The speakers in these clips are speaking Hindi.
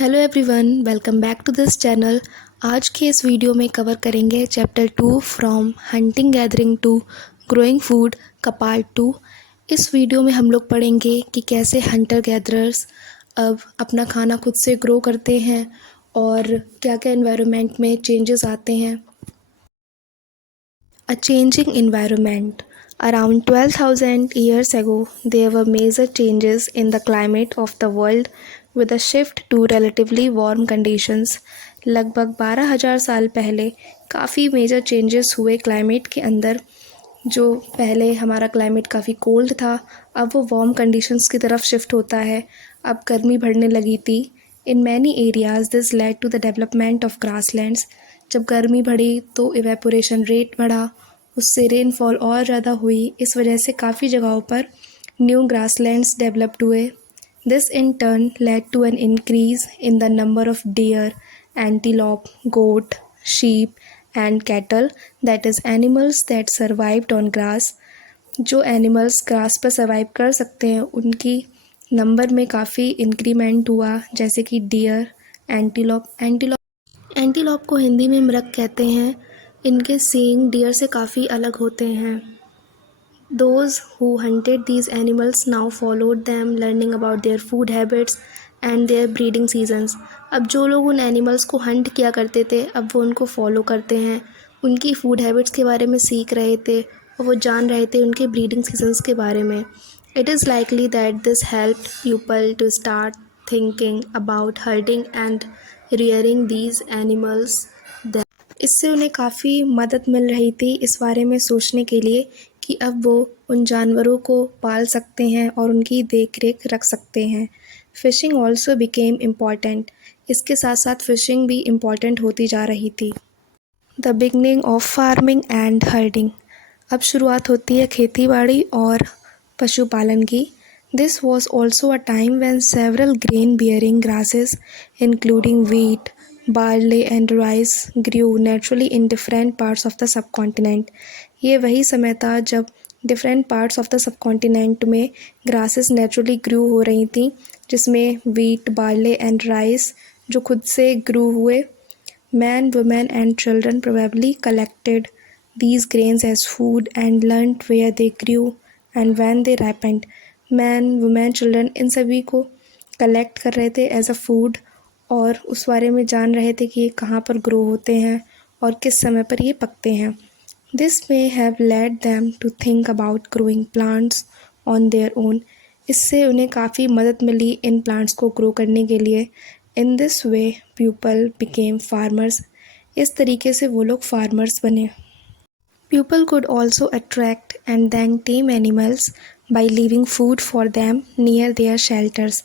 Hello everyone, welcome back to this channel. आज के इस वीडियो में कवर करेंगे chapter 2 from hunting gathering to growing food का पार्ट 2। इस वीडियो में हम लोग पढ़ेंगे कि कैसे हंटर गैदरर्स अब अपना खाना खुद से ग्रो करते हैं और क्या क्या एनवायरनमेंट में चेंजेस आते हैं। A changing environment. Around 12,000 years ago, there were major changes in the climate of the world with a shift to relatively warm conditions. लगभग 12,000 साल पहले काफ़ी मेजर चेंजेस हुए क्लाइमेट के अंदर। जो पहले हमारा क्लाइमेट काफ़ी कोल्ड था, अब वो वार्म कंडीशंस की तरफ शिफ्ट होता है। अब गर्मी बढ़ने लगी थी। In many areas this led to the development of grasslands. जब गर्मी बढ़ी तो इवेपोरेशन रेट बढ़ा, उससे रेनफॉल और ज़्यादा हुई। इस वजह से काफ़ी जगहों पर न्यू ग्रासलैंड्स डेवलप्ड हुए। This in turn led to an increase in the number of deer, antelope, goat, sheep and cattle, that is animals that survived on grass. जो एनिमल्स ग्रास पर सर्वाइव कर सकते हैं उनकी नंबर में काफ़ी इंक्रीमेंट हुआ, जैसे कि डियर, एंटीलोप एंटीलोप को हिंदी में मृग कहते हैं। इनके सींग डियर से काफ़ी अलग होते हैं। Those who hunted these animals now followed them, learning about their food habits and their breeding seasons. अब जो लोग उन एनिमल्स को हंट किया करते थे, अब वो उनको फॉलो करते हैं, उनकी फूड हैबिट्स के बारे में सीख रहे थे और वो जान रहे थे उनके ब्रीडिंग सीजन्स के बारे में। It is likely that this helped people to start thinking about herding and rearing these animals. इससे उन्हें काफ़ी मदद मिल रही थी इस बारे में सोचने के लिए कि अब वो उन जानवरों को पाल सकते हैं और उनकी देख रेख रख सकते हैं। Phishing also became important. इसके साथ साथ फ़िशिंग भी इम्पॉर्टेंट होती जा रही थी। The beginning of farming and herding. अब शुरुआत होती है खेती बाड़ी और पशुपालन की। This was also a time when several grain bearing grasses including wheat, barley and rice grew naturally in different parts of the subcontinent. ये वही समय था जब different parts of the subcontinent में ग्रासेस नेचुरली ग्रू हो रही थी, जिसमें वीट, बार्ले एंड राइस जो खुद से ग्रू हुए। Men, women and children probably collected these grains as food and learned where they grew and when they ripened. Men, women, children इन सभी को कलेक्ट कर रहे थे एज अ फूड और उस बारे में जान रहे थे कि ये कहाँ पर ग्रो होते हैं और किस समय पर ये पकते हैं। This may have led them to think about growing plants on their own. इससे उन्हें काफ़ी मदद मिली इन प्लांट्स को ग्रो करने के लिए। In this way people became farmers. इस तरीके से वो लोग फार्मर्स बने। People could also attract and then tame animals by leaving food for them near their shelters.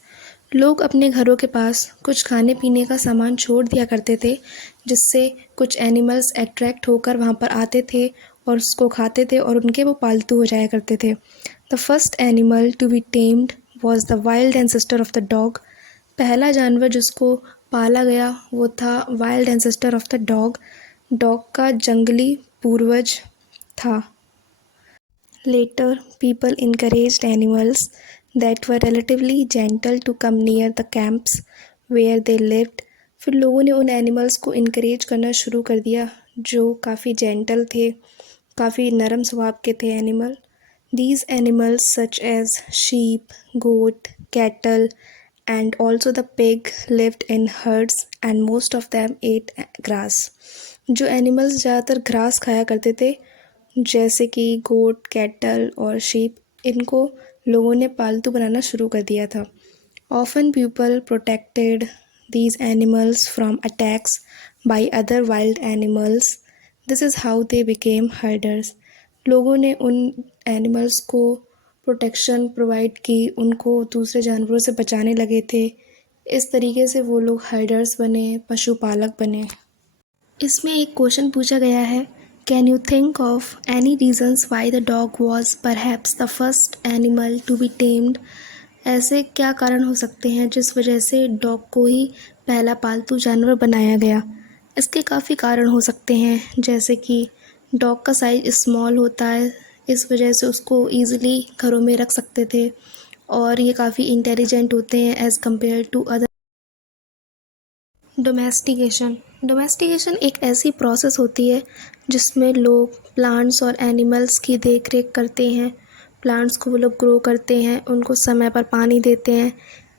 लोग अपने घरों के पास कुछ खाने पीने का सामान छोड़ दिया करते थे, जिससे कुछ एनिमल्स अट्रैक्ट होकर वहाँ पर आते थे और उसको खाते थे और उनके वो पालतू हो जाया करते थे। The first animal to be tamed was the wild ancestor of the dog. पहला जानवर जिसको पाला गया वो था wild ancestor of the dog. Dog का जंगली पूर्वज था। Later, people encouraged animals that were relatively gentle to come near the camps where they lived. फिर लोगों ने उन एनिमल्स को इनक्रेज करना शुरू कर दिया जो काफ़ी जेंटल थे, काफ़ी नरम स्वभाव के थे animal. These animals such as sheep, goat, cattle and also the pig lived in herds and most of them ate grass. जो एनिमल्स ज़्यादातर घास खाया करते थे, जैसे कि गोट, कैटल और शीप, इनको लोगों ने पालतू बनाना शुरू कर दिया था। Often people protected these animals from attacks by other wild animals. This is how they became herders. लोगों ने उन एनिमल्स को प्रोटेक्शन प्रोवाइड की, उनको दूसरे जानवरों से बचाने लगे थे। इस तरीके से वो लोग हर्डर्स बने, पशुपालक बने। इसमें एक क्वेश्चन पूछा गया है, can you think of any reasons why the dog was perhaps the first animal to be tamed. ऐसे क्या कारण हो सकते हैं जिस वजह से डॉग को ही पहला पालतू जानवर बनाया गया। इसके काफ़ी कारण हो सकते हैं, जैसे कि डॉग का साइज़ स्मॉल होता है, इस वजह से उसको ईज़िली घरों में रख सकते थे और ये काफ़ी इंटेलिजेंट होते हैं as compare to other domestication domestication एक ऐसी प्रोसेस होती है जिसमें लोग प्लांट्स और एनिमल्स की देख रेख करते हैं। प्लांट्स को वो लोग ग्रो करते हैं, उनको समय पर पानी देते हैं।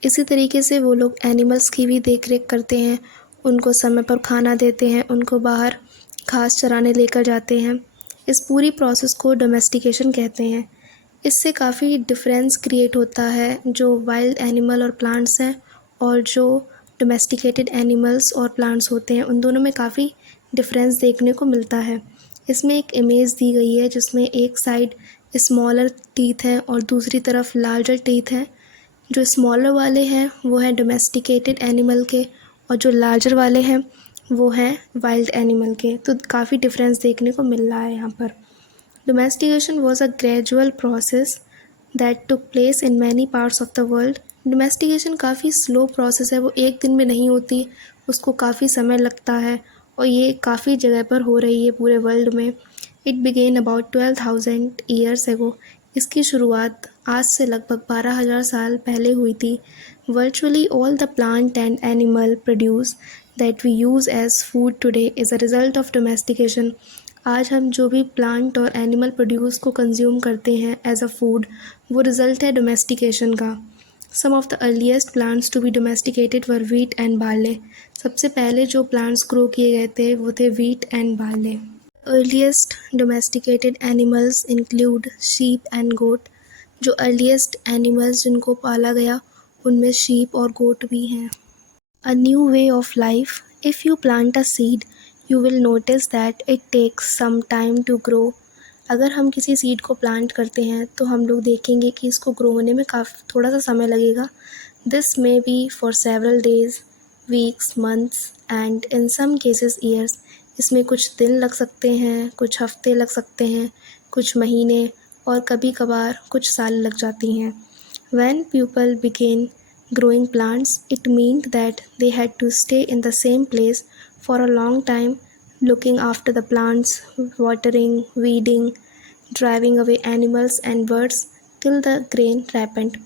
इसी तरीके से वो लोग एनिमल्स की भी देख रेख करते हैं, उनको समय पर खाना देते हैं, उनको बाहर घास चराने लेकर जाते हैं। इस पूरी प्रोसेस को डोमेस्टिकेशन कहते हैं। इससे काफ़ी डिफरेंस क्रिएट होता है जो वाइल्ड एनिमल और प्लांट्स हैं और जो डोमेस्टिकेटेड एनिमल्स और प्लांट्स होते हैं, उन दोनों में काफ़ी डिफरेंस देखने को मिलता है। इसमें एक इमेज दी गई है जिसमें एक साइड स्मॉलर टीथ हैं और दूसरी तरफ लार्जर टीथ हैं। जो स्मॉलर वाले हैं वो हैं डोमेस्टिकेटेड एनिमल के और जो लार्जर वाले हैं वो हैं वाइल्ड एनिमल के। तो काफ़ी डिफरेंस देखने को मिल रहा है यहाँ पर। Domestication was a gradual process that took place in many parts of the world. Domestication काफ़ी स्लो प्रोसेस है, वो एक दिन में नहीं होती, उसको काफ़ी समय लगता है और ये काफ़ी जगह पर हो रही है पूरे वर्ल्ड में। It began about 12,000 years ago. इसकी शुरुआत आज से लगभग 12,000 साल पहले हुई थी। Virtually all the plant and animal produce that we use as food today is a result of domestication. आज हम जो भी प्लांट और एनिमल प्रोड्यूस को कंज्यूम करते हैं एज अ फूड, वो रिज़ल्ट है डोमेस्टिकेशन का। Some of the earliest plants to be domesticated were wheat and barley. सबसे पहले जो प्लांट्स ग्रो किए गए थे वो थे wheat and barley. Earliest domesticated animals include sheep and goat. जो अर्लीस्ट एनिमल्स जिनको पाला गया उनमें शीप और गोट भी हैं। A new way of life. If you plant a seed, you will notice that it takes some time to grow. अगर हम किसी सीड को प्लांट करते हैं तो हम लोग देखेंगे कि इसको ग्रो होने में थोड़ा सा समय लगेगा। This may be for several days, weeks, months and in some cases years. इसमें कुछ दिन लग सकते हैं, कुछ हफ्ते लग सकते हैं, कुछ महीने और कभी कभार कुछ साल लग जाती हैं। When people began growing plants, it meant that they had to stay in the same place for a long time, looking after the plants, watering, weeding, driving away animals and birds till the grain ripened.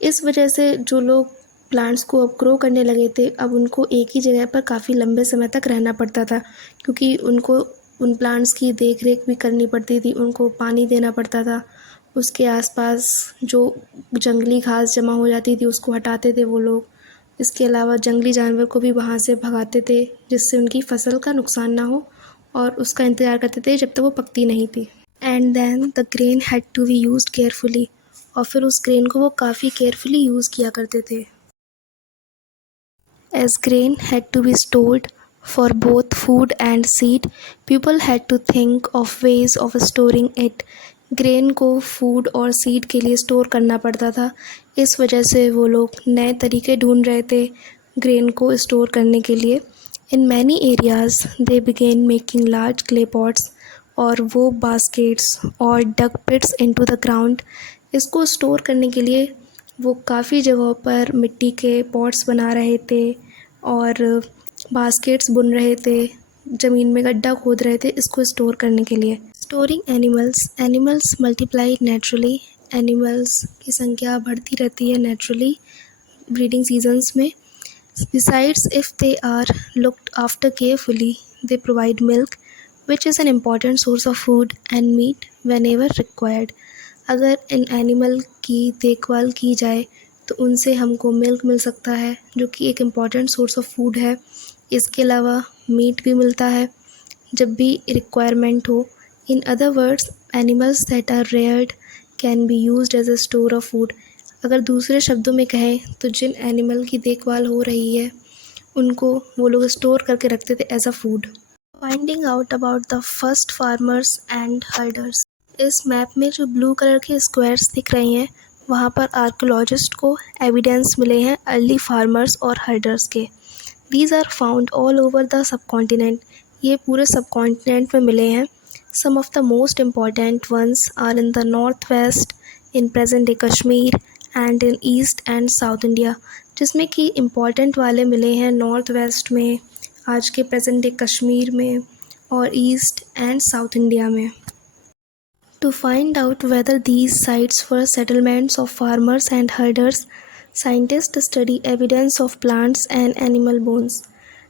इस वजह से जो लोग प्लांट्स को अब ग्रो करने लगे थे, अब उनको एक ही जगह पर काफ़ी लंबे समय तक रहना पड़ता था, क्योंकि उनको उन प्लांट्स की देख रेख भी करनी पड़ती थी, उनको पानी देना पड़ता था। उसके आसपास जो जंगली घास जमा हो जाती थी उसको हटाते थे वो लोग। इसके अलावा जंगली जानवर को भी वहाँ से भगाते थे जिससे उनकी फसल का नुकसान ना हो, और उसका इंतज़ार करते थे जब तक वो पकती नहीं थी। And then the grain had to be used carefully. और फिर उस ग्रेन को वो काफ़ी केयरफुली यूज़ किया करते थे। As grain had to be stored for both food and seed, people had to think of ways of storing it. Grain को फूड और सीड के लिए स्टोर करना पड़ता था, इस वजह से वो लोग नए तरीके ढूंढ रहे थे ग्रेन को स्टोर करने के लिए। In many areas they began making large clay pots, और वो बास्केट्स और dug pits into the ground. इसको स्टोर करने के लिए वो काफ़ी जगहों पर मिट्टी के पॉट्स बना रहे थे और बास्केट्स बुन रहे थे, ज़मीन में गड्ढा खोद रहे थे इसको स्टोर करने के लिए। Storing animals multiply naturally. Animals की संख्या बढ़ती रहती है नेचुरली ब्रीडिंग सीजन्स में। Besides if they are looked after carefully, they provide milk which is an important source of food and meat whenever required. अगर इन एनिमल की देखभाल की जाए तो उनसे हमको मिल्क मिल सकता है जो कि एक इम्पॉर्टेंट सोर्स ऑफ फूड है। इसके अलावा मीट भी मिलता है जब भी रिक्वायरमेंट हो। In other words, animals that are reared can be used as a store of food. अगर दूसरे शब्दों में कहें तो जिन एनिमल की देखभाल हो रही है उनको वो लोग स्टोर करके रखते थे as a food. Finding out about the first farmers and herders. इस मैप में जो ब्लू कलर के स्क्वायर्स दिख रहे हैं वहाँ पर आर्कियोलॉजिस्ट को एविडेंस मिले हैं अर्ली फार्मर्स और हर्डर्स के। These are found all over the subcontinent. ये पूरे सब कॉन्टिनेंट में मिले हैं। Some of the most important ones are in the north west, in present day Kashmir and in east and south India. जिसमें कि इम्पॉर्टेंट वाले मिले हैं नॉर्थ वेस्ट में, आज के प्रेजेंट डे कश्मीर में और ईस्ट एंड साउथ इंडिया में। To find out whether these sites were settlements of farmers and herders, scientists study evidence of plants and animal bones.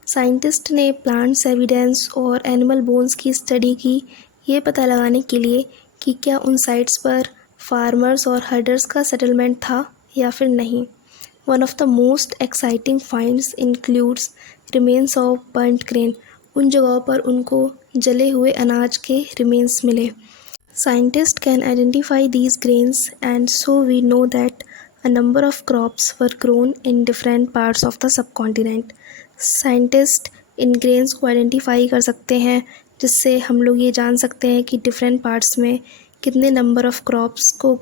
Scientist ने प्लांट्स एविडेंस और एनिमल बोन्स की स्टडी की, ये पता लगाने के लिए कि क्या उन साइट्स पर फार्मर्स और हर्डर्स का सेटलमेंट था या फिर नहीं। One of the most exciting finds includes remains of burnt grain. उन जगहों पर उनको जले हुए अनाज के रिमेन्स मिले। Scientists can identify these grains, and so we know that a number of crops were grown in different parts of the subcontinent. Scientists in grains को identify कर सकते हैं, जिससे हम लोग ये जान सकते हैं कि different parts में कितने number of crops को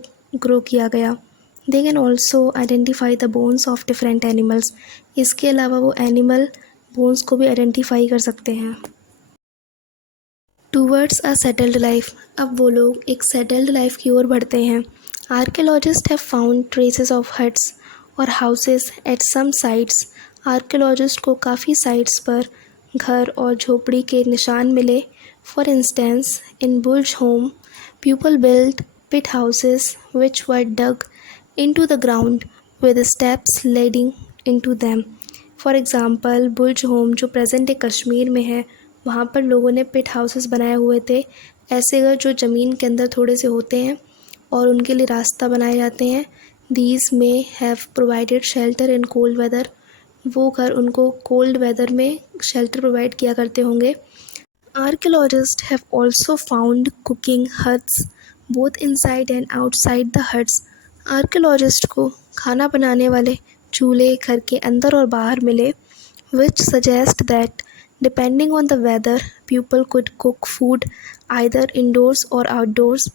grow किया गया। They can also identify the bones of different animals. इसके अलावा वो animal bones को भी identify कर सकते हैं। Towards a settled life. अब वो लोग एक सेटल्ड लाइफ की ओर बढ़ते हैं। Archaeologists have found traces of huts और houses at some sites. Archaeologists को काफ़ी साइट्स पर घर और झोपड़ी के निशान मिले। For instance in Burzahom people build pit houses which were dug into the ground with steps leading into them. For example Burzahom जो प्रेजेंट डे कश्मीर में है, वहाँ पर लोगों ने पिट हाउसेस बनाए हुए थे। ऐसे घर जो ज़मीन के अंदर थोड़े से होते हैं और उनके लिए रास्ता बनाए जाते हैं। These may have provided shelter in cold weather. वो घर उनको कोल्ड वेदर में शेल्टर प्रोवाइड किया करते होंगे। Archaeologist have also found cooking huts both inside and outside the huts. Archaeologist को खाना बनाने वाले चूल्हे घर के अंदर और बाहर मिले, which suggest that depending on the weather people could cook food either indoors or outdoors.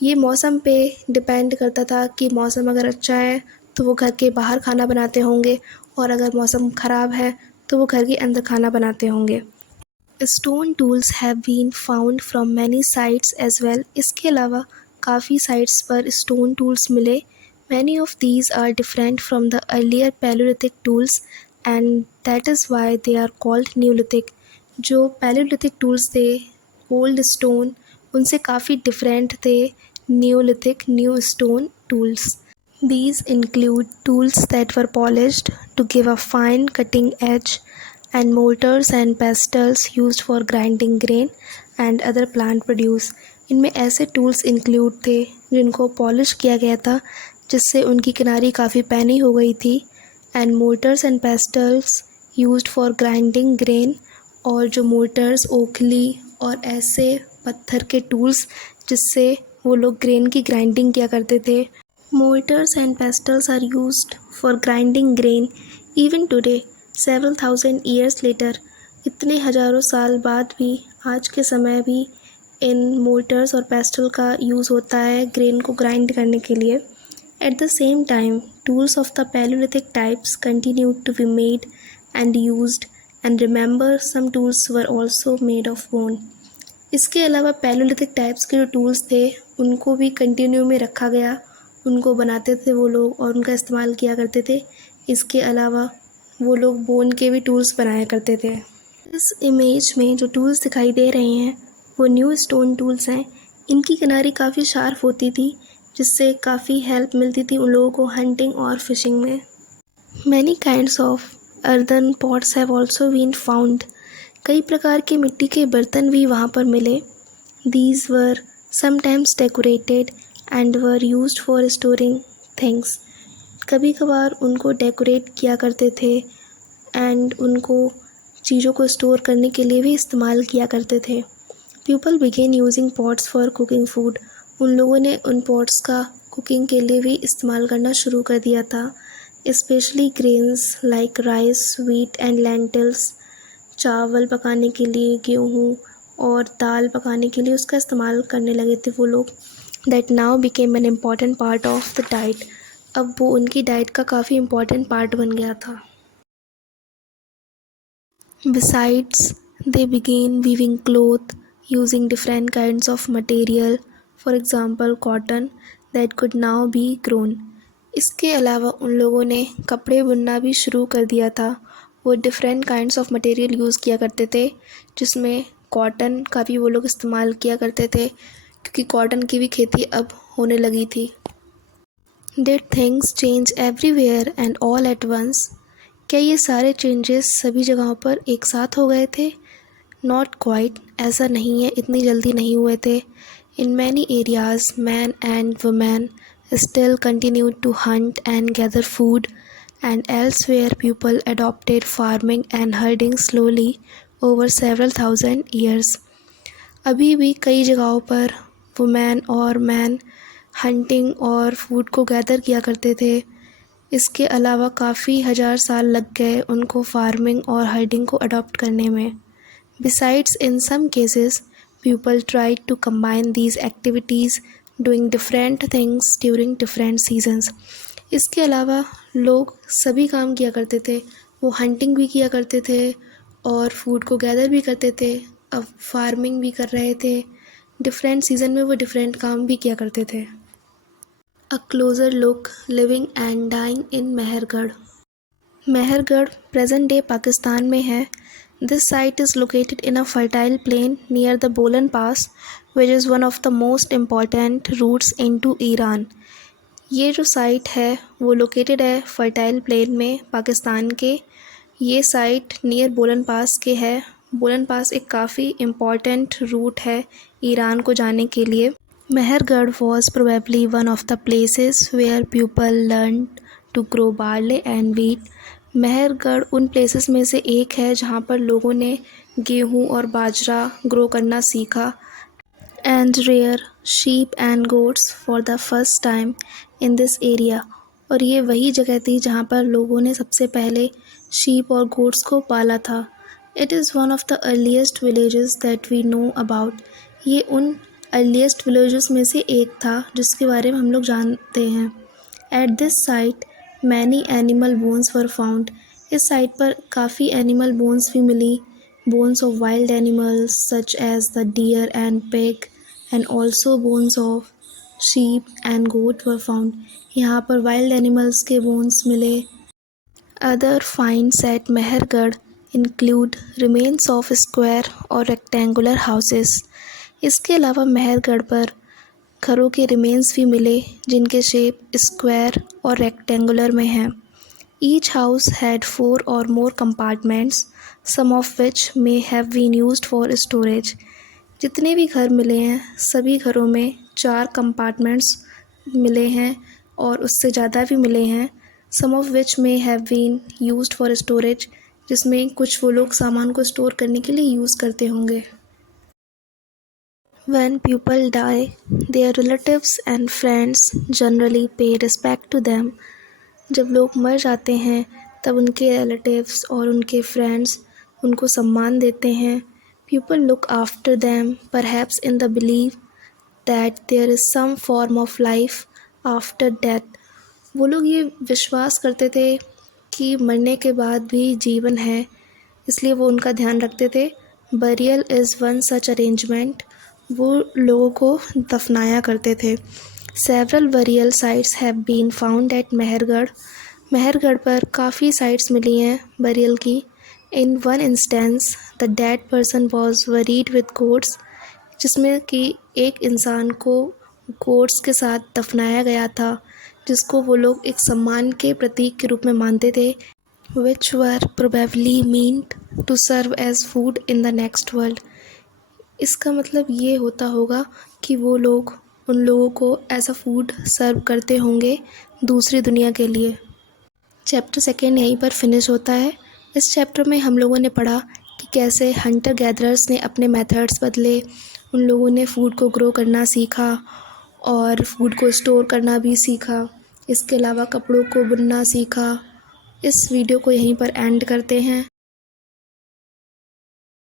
ये मौसम पे डिपेंड करता था कि मौसम अगर अच्छा है तो वो घर के बाहर खाना बनाते होंगे, और अगर मौसम ख़राब है तो वो घर के अंदर खाना बनाते होंगे। Stone tools have been found from many sites as well. इसके अलावा काफ़ी साइट्स पर स्टोन टूल्स मिले। Many of these are different from the earlier palaeolithic tools and that is why they are called neolithic. जो पैलोलिथिक टूल्स थे ओल्ड स्टोन, उनसे काफ़ी डिफरेंट थे neolithic new stone tools. These include tools that were polished to give a fine cutting edge, and mortars and pestles used for grinding grain and other plant produce. इनमें ऐसे टूल्स इंक्लूड थे जिनको पॉलिश किया गया था, जिससे उनकी किनारी काफ़ी पैनी हो गई थी, and Motors and pastels used for grinding grain, और जो मोटर्स ओखली और ऐसे पत्थर के टूल्स जिससे वो लोग ग्रेन की ग्राइंडिंग किया करते थे। Mortars and pestles are used for grinding grain even today, several thousand years later. इतने हज़ारों साल बाद भी आज के समय भी इन मोटर्स और पेस्टल का यूज़ होता है ग्रेन को ग्राइंड करने के लिए। At the same time, tools of the Paleolithic types continued to be made and used, and remember, some tools were also made of bone. इसके अलावा पैलोलिथिक टाइप्स के जो टूल्स थे उनको भी कंटिन्यू में रखा गया, उनको बनाते थे वो लोग और उनका इस्तेमाल किया करते थे। इसके अलावा वो लोग बोन के भी टूल्स बनाया करते थे। इस इमेज में जो टूल्स दिखाई दे रहे हैं वो न्यू स्टोन टूल्स हैं। इनकी किनारी काफ़ी शार्प होती थी, जिससे काफ़ी हेल्प मिलती थी उन लोगों को हंटिंग और फिशिंग में। Many kinds of earthen pots have also been found. कई प्रकार के मिट्टी के बर्तन भी वहाँ पर मिले। These were sometimes decorated and were used for storing things. कभी कभार उनको डेकोरेट किया करते थे एंड उनको चीज़ों को स्टोर करने के लिए भी इस्तेमाल किया करते थे। People begin using pots for cooking food. उन लोगों ने उन पॉट्स का कुकिंग के लिए भी इस्तेमाल करना शुरू कर दिया था, specially grains like rice, wheat and lentils. चावल पकाने के लिए, गेहूँ और दाल पकाने के लिए उसका इस्तेमाल करने लगे थे वो लोग। That now became an important part of the diet. अब वो उनकी डाइट का काफ़ी इम्पॉर्टेंट पार्ट बन गया था। Besides they began weaving cloth using different kinds of material, for example cotton that could now be grown. इसके अलावा उन लोगों ने कपड़े बुनना भी शुरू कर दिया था। वो different kinds of material use किया करते थे, जिसमें कॉटन का भी वो लोग इस्तेमाल किया करते थे, क्योंकि कॉटन की भी खेती अब होने लगी थी। Did things change everywhere and all at once? क्या ये सारे चेंजेस सभी जगहों पर एक साथ हो गए थे? नॉट क्वाइट, ऐसा नहीं है, इतनी जल्दी नहीं हुए थे। इन many areas man and women still continued to hunt and gather food, and elsewhere people adopted farming and herding slowly over several thousand years. अभी भी कई जगहों पर वुमेन और मैन हंटिंग और फूड को गैदर किया करते थे। इसके अलावा काफ़ी हज़ार साल लग गए उनको फार्मिंग और हर्डिंग को अडॉप्ट करने में। Besides, in some cases, people tried to combine these activities, doing different things during different seasons. इसके अलावा लोग सभी काम किया करते थे, वो हंटिंग भी किया करते थे और फूड को गैदर भी करते थे, अब फार्मिंग भी कर रहे थे। डिफरेंट सीज़न में वो डिफरेंट काम भी किया करते थे। A closer look living and dying in Mehrgarh. Mehrgarh present day Pakistan में है। This site is located in a fertile plain near the Bolan Pass, which is one of the most important routes into Iran. ये जो साइट है वो लोकेटेड है फर्टाइल प्लेन में पाकिस्तान के। ये साइट नियर बोलन पास के है। बोलन पास एक काफ़ी इम्पॉर्टेंट रूट है ईरान को जाने के लिए। Mehrgarh was probably one of the places where people learned to grow barley and wheat. Mehrgarh उन प्लेसेस में से एक है जहाँ पर लोगों ने गेहूँ और बाजरा ग्रो करना सीखा। And rear sheep and goats for the first time in this area. और ये वही जगह थी जहाँ पर लोगों ने सबसे पहले शीप और गोट्स को पाला था। It is one of the earliest villages that we know about. ये उन अर्लीस्ट विलेजेस में से एक था जिसके बारे में हम लोग जानते हैं। At this site many animal bones were found. इस साइट पर काफ़ी एनिमल बोन्स भी मिली। Bones of wild animals such as the deer and pig and also bones of sheep and goat were found. यहाँ पर वाइल्ड एनिमल्स के बोन्स मिले। Other finds at Mehrgarh include remains of square और रेक्टेंगुलर हाउसेस। इसके अलावा मेहरगढ़ पर घरों के रिमेन्स भी मिले जिनके शेप स्क्वायर और रेक्टेंगुलर में हैं। Each house had 4 or more compartments, some of which may have been used for storage. जितने भी घर मिले हैं सभी घरों में 4 कंपार्टमेंट्स मिले हैं और उससे ज़्यादा भी मिले हैं। some of which may have been used for storage, जिसमें कुछ वो लोग सामान को स्टोर करने के लिए यूज़ करते होंगे। When people die, their relatives and friends generally pay respect to them. जब लोग मर जाते हैं तब उनके रिलेटिव्स और उनके फ्रेंड्स उनको सम्मान देते हैं। People look after them, perhaps in the belief that there is some form of life after death. वो लोग ये विश्वास करते थे कि मरने के बाद भी जीवन है, इसलिए वो उनका ध्यान रखते थे। Burial is one such arrangement. वो लोगों को दफनाया करते थे। Several burial sites have been found at Mehrgarh. Mehrgarh पर काफ़ी साइट्स मिली हैं बरियल की। In one instance, the dead person was buried with goats, जिसमें कि एक इंसान को गोट्स के साथ दफनाया गया था जिसको वो लोग एक सम्मान के प्रतीक के रूप में मानते थे। Which were probably meant to serve as food in the next world. इसका मतलब ये होता होगा कि वो लोग उन लोगों को एज अ फूड सर्व करते होंगे दूसरी दुनिया के लिए। चैप्टर 2 यहीं पर फिनिश होता है। इस चैप्टर में हम लोगों ने पढ़ा कि कैसे हंटर गैदरर्स ने अपने मेथड्स बदले, उन लोगों ने फूड को ग्रो करना सीखा और फूड को स्टोर करना भी सीखा। इसके अलावा कपड़ों को बुनना सीखा। इस वीडियो को यहीं पर एंड करते हैं।